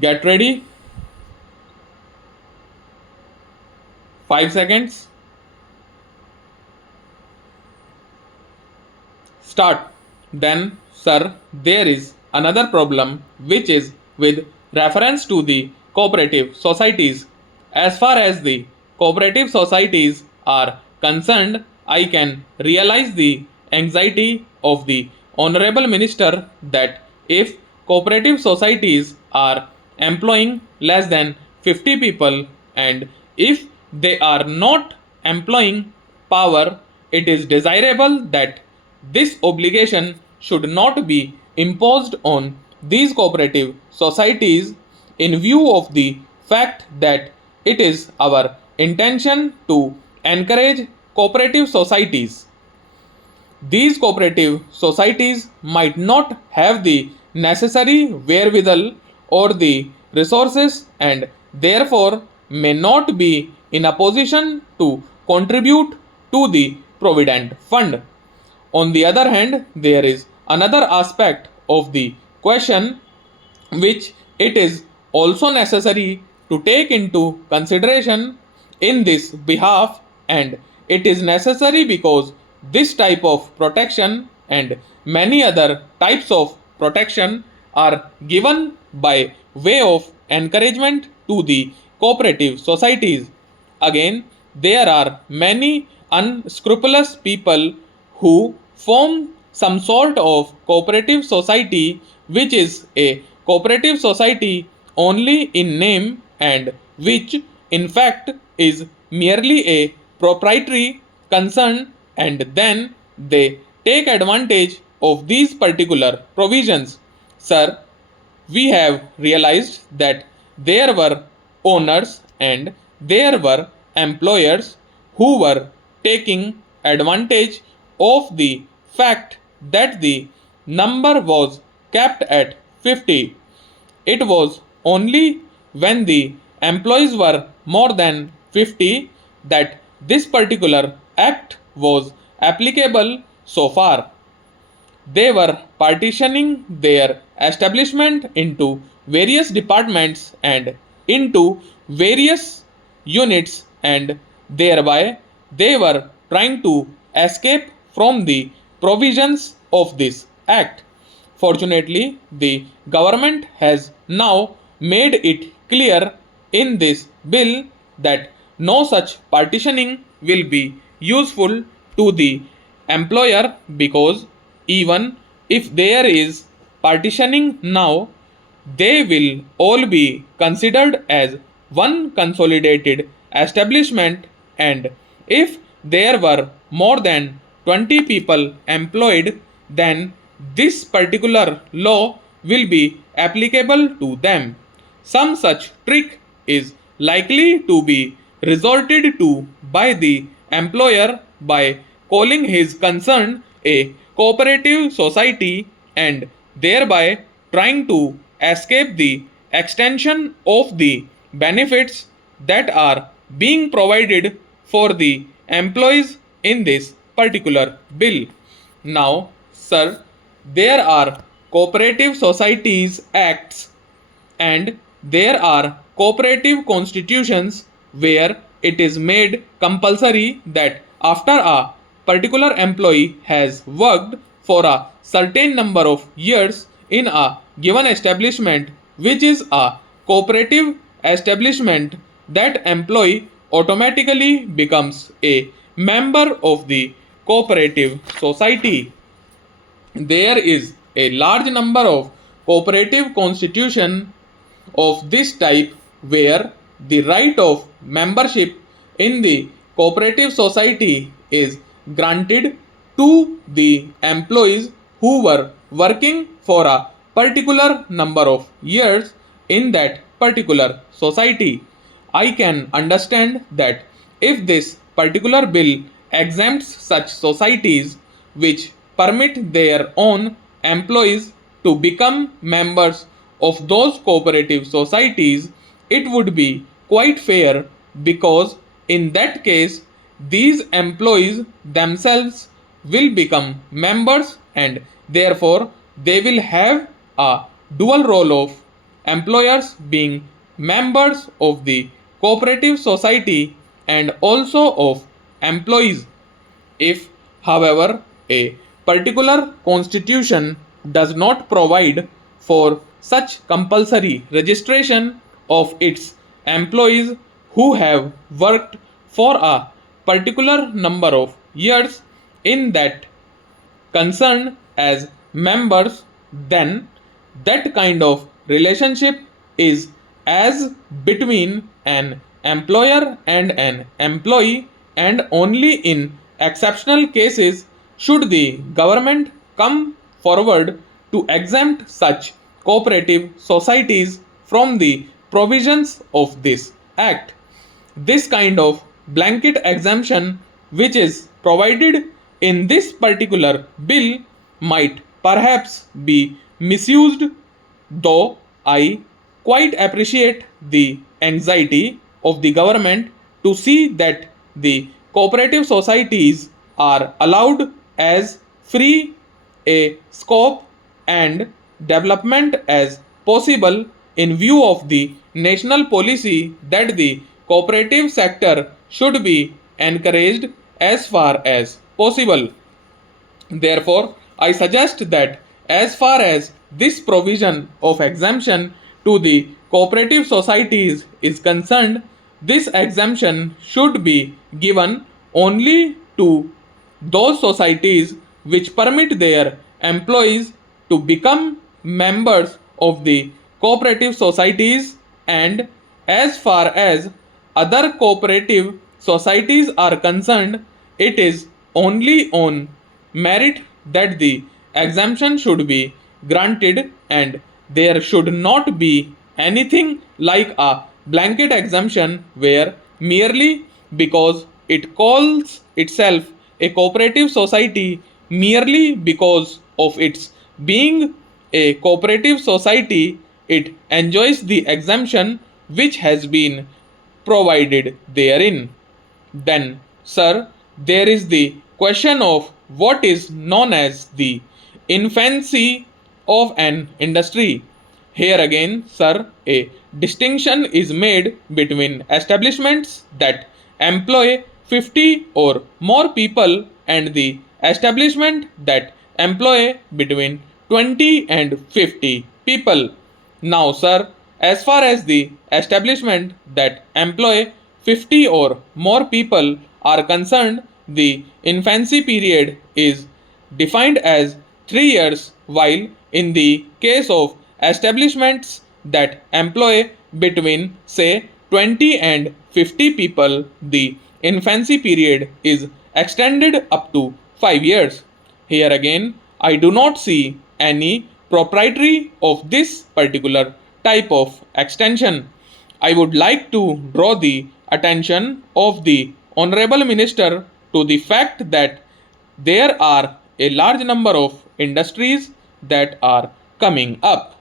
Get ready. 5 seconds. Start. Then, sir, there is another problem which is with reference to the cooperative societies. As far as the cooperative societies are concerned, I can realize the anxiety of the Honorable Minister that if cooperative societies are employing less than 50 people and if they are not employing power, it is desirable that this obligation should not be imposed on these cooperative societies in view of the fact that it is our intention to encourage cooperative societies. These cooperative societies might not have the necessary wherewithal or the resources and therefore may not be in a position to contribute to the provident fund. On the other hand, there is another aspect of the question which it is also necessary to take into consideration in this behalf, and it is necessary because this type of protection and many other types of protection are given by way of encouragement to the cooperative societies. Again, there are many unscrupulous people who form some sort of cooperative society which is a cooperative society only in name and which in fact is merely a proprietary concern, and then they take advantage of these particular provisions. Sir, we have realized that there were owners and there were employers who were taking advantage of the fact that the number was kept at 50. It was only when the employees were more than 50 that this particular act was applicable so far. They were partitioning their establishment into various departments and into various units, and thereby they were trying to escape from the provisions of this act. Fortunately, the government has now made it clear in this bill that no such partitioning will be useful to the employer, because even if there is partitioning now, they will all be considered as one consolidated establishment, and if there were more than 20 people employed, then this particular law will be applicable to them. Some such trick is likely to be resorted to by the employer by calling his concern a cooperative society and thereby trying to escape the extension of the benefits that are being provided for the employees in this particular bill. Now, sir, there are cooperative societies acts and there are cooperative constitutions where it is made compulsory that after a particular employee has worked for a certain number of years in a given establishment which is a cooperative establishment, that employee automatically becomes a member of the cooperative society. There is a large number of cooperative constitution of this type where the right of membership in the cooperative society is granted to the employees who were working for a particular number of years in that particular society. I can understand that if this particular bill exempts such societies which permit their own employees to become members of those cooperative societies, it would be quite fair, because in that case these employees themselves will become members and therefore they will have a dual role of employers being members of the cooperative society and also of employees. If, however, a particular constitution does not provide for such compulsory registration of its employees who have worked for a particular number of years in that concerned as members, then that kind of relationship is as between an employer and an employee, and only in exceptional cases should the government come forward to exempt such cooperative societies from the provisions of this act. This kind of blanket exemption, which is provided in this particular bill, might perhaps be misused, though I quite appreciate the anxiety of the government to see that the cooperative societies are allowed as free a scope and development as possible in view of the national policy that the cooperative sector should be encouraged as far as possible. Therefore, I suggest that as far as this provision of exemption to the cooperative societies is concerned, this exemption should be given only to those societies which permit their employees to become members of the cooperative societies, and as far as other cooperative societies are concerned, it is only on merit that the exemption should be granted, and there should not be anything like a blanket exemption where merely because it calls itself a cooperative society, merely because of its being a cooperative society, it enjoys the exemption which has been provided therein. Then, sir, there is the question of what is known as the infancy of an industry. Here again, sir, a distinction is made between establishments that employ 50 or more people and the establishment that employ between 20 and 50 people. Now, sir, as far as the establishment that employ 50 or more people are concerned, the infancy period is defined as 3 years, while in the case of establishments that employ between, say, 20 and 50 people, the infancy period is extended up to 5 years. Here again, I do not see any proprietary of this particular type of extension. I would like to draw the attention of the Honorable Minister to the fact that there are a large number of industries that are coming up.